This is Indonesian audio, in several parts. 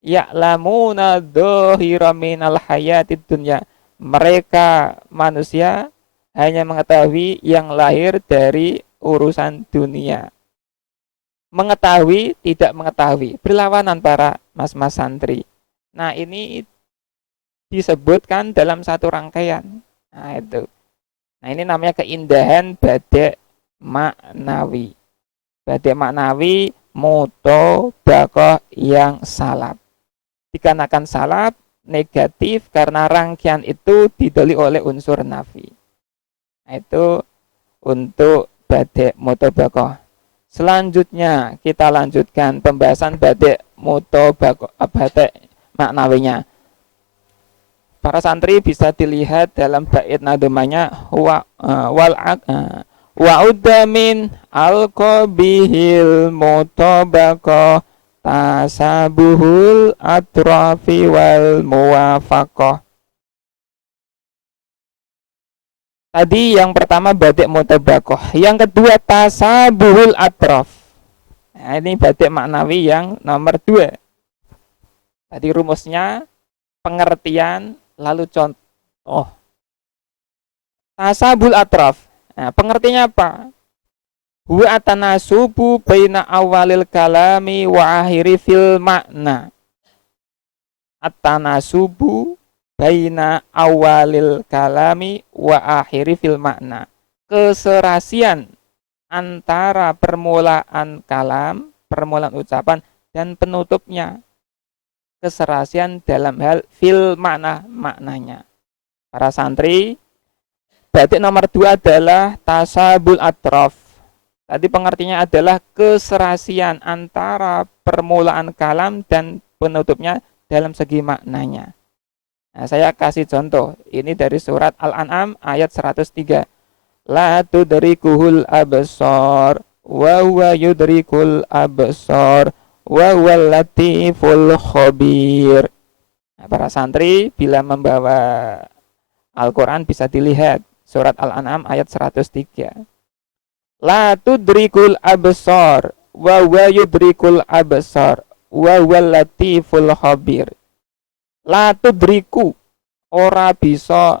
ya'lamuna dhahira minal hayatid dunya. Mereka manusia hanya mengetahui yang lahir dari urusan dunia. Mengetahui tidak mengetahui, berlawanan para mas-mas santri. Nah, ini disebutkan dalam satu rangkaian. Nah, itu. Nah, ini namanya keindahan badek maknawi. Badek maknawi moto bakoh yang salap. Dikarenakan salap negatif karena rangkaian itu didoli oleh unsur nafi. Nah, itu untuk badek mutobakoh. Selanjutnya kita lanjutkan pembahasan badek mutobakoh, badek maknawinya. Para santri bisa dilihat dalam bait nadumanya wa udamin al-qabihil mutobakoh tasabuhul atrafi wal muwafaqah. Tadi yang pertama batik mutobakoh, yang kedua tasabuhul atraf. Nah, ini batik maknawi yang nomor 2. Tadi rumusnya pengertian lalu contoh. Tasabul atraf. Nah, pengertiannya apa? Huwa atanasubu baina awalil kalami wa akhiri fil makna. Atanasubu baina awalil kalami wa akhiri fil makna. Keserasian antara permulaan kalam, permulaan ucapan dan penutupnya. Keserasian dalam hal fil makna, maknanya. Para santri, batik nomor 2 adalah tasabul atraf. Tadi pengertiannya adalah keserasian antara permulaan kalam dan penutupnya dalam segi maknanya. Nah, saya kasih contoh. Ini dari surat Al-An'am ayat 103. La tudrikuhul absar wa huwa yudrikul absar wa huwal latiful khabir. Nah, para santri bila membawa Al-Quran bisa dilihat surat Al-An'am ayat 103. La tudrikul absar wa huwa yudrikul absar wa huwal latiful khabir. La tudriku, ora bisa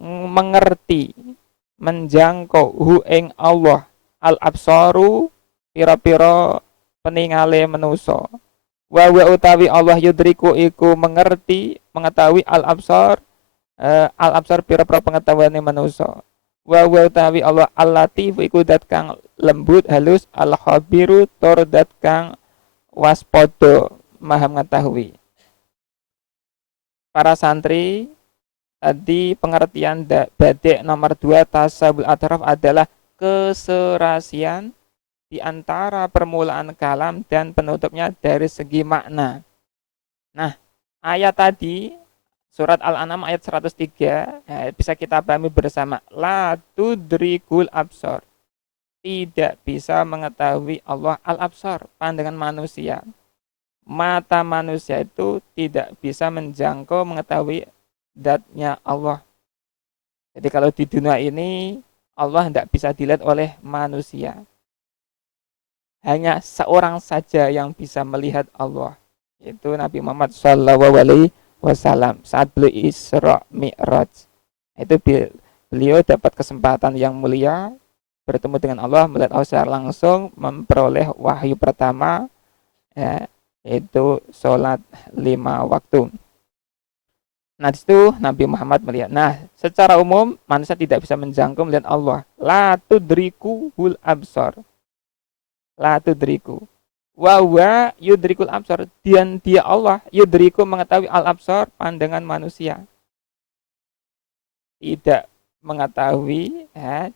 mengerti, menjangkau hu ing Allah al absaru pira-pira peningale manusa. Wa utawi Allah yudriku iku mengerti, mengetahui al absar pira-pira pengetahuane manusa. Wa utawi Allah al latif iku dat kang lembut halus, al khabiru tur dat kang waspada maha mengetahui. Para santri, tadi pengertian badik nomor 2 tasabul atraf adalah keserasian di antara permulaan kalam dan penutupnya dari segi makna. Nah, ayat tadi surat Al-An'am ayat 103 bisa kita pahami bersama. La tudrikul absar. Tidak bisa mengetahui Allah al-absar, pandangan manusia. Mata manusia itu tidak bisa menjangkau mengetahui zatnya Allah. Jadi kalau di dunia ini Allah tidak bisa dilihat oleh manusia. Hanya seorang saja yang bisa melihat Allah, yaitu Nabi Muhammad SAW saat beliau Isra Mi'raj. Itu beliau dapat kesempatan yang mulia bertemu dengan Allah, melihat Allah secara langsung, memperoleh wahyu pertama, ya, yaitu sholat 5 waktu. Nah, di situ Nabi Muhammad melihat. Nah, secara umum manusia tidak bisa menjangkau melihat Allah. La tudriku hul absar. La tudriku. Wa huwa yudrikul absar. Dan dia Allah yudriku mengetahui al absar, pandangan manusia. Tidak mengetahui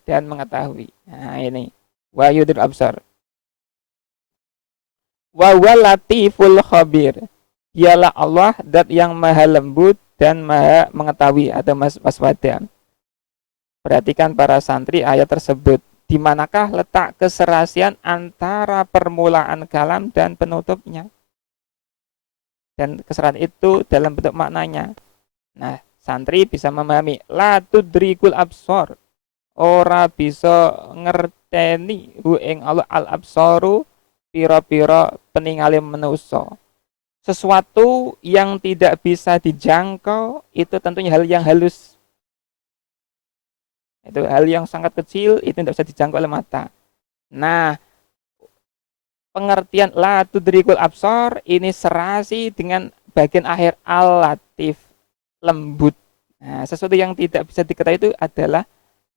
dan mengetahui. Nah, ini. Wa yudrikul absar. Wa huwa latiful khabir. Dialah Allah dat yang maha lembut dan maha mengetahui atau waspada. Perhatikan para santri ayat tersebut. Di manakah letak keserasian antara permulaan kalam dan penutupnya? Dan keserasian itu dalam bentuk maknanya. Nah, santri bisa memahami. La tudrikul absor. Ora bisa ngerteni hu ing Allah al absoru pira-pira peningale manusa. Sesuatu yang tidak bisa dijangkau itu tentunya hal yang halus. Itu hal yang sangat kecil, itu tidak bisa dijangkau oleh mata. Nah, pengertian la tudrikul absor ini serasi dengan bagian akhir al-latif, lembut. Nah, sesuatu yang tidak bisa diketahui itu adalah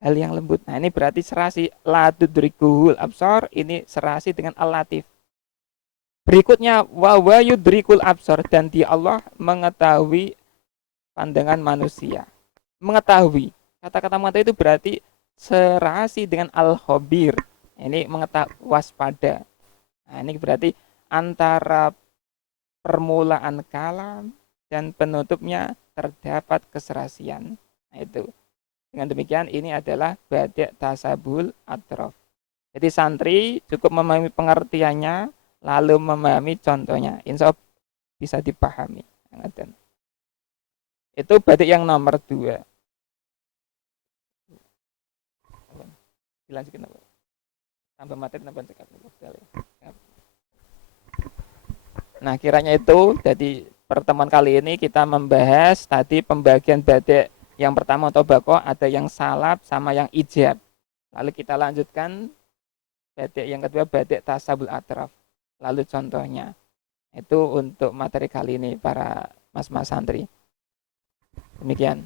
hal yang lembut. Nah, ini berarti serasi la tudrikul absor ini serasi dengan al-latif. Berikutnya wa yudrikul absor, dan di Allah mengetahui pandangan manusia. Mengetahui. Kata-kata mengetahui itu berarti serasi dengan al-khabir. Ini mengetahui, waspada. Nah, ini berarti antara permulaan kalam dan penutupnya terdapat keserasian. Nah, itu. Dengan demikian ini adalah badi' tasabul atrof. Jadi santri cukup memahami pengertiannya, lalu memahami contohnya. Insya Allah bisa dipahami. Itu badi' yang nomor 2. Dilanjutkan apa? Tambah materi tambah cekap. Nah, kiranya itu jadi pertemuan kali ini kita membahas tadi pembagian badi' yang pertama atau bako, ada yang salab sama yang ijab. Lalu kita lanjutkan badi' yang kedua, badi' tasabul atraf. Lalu contohnya. Itu untuk materi kali ini para mas-mas santri. Demikian.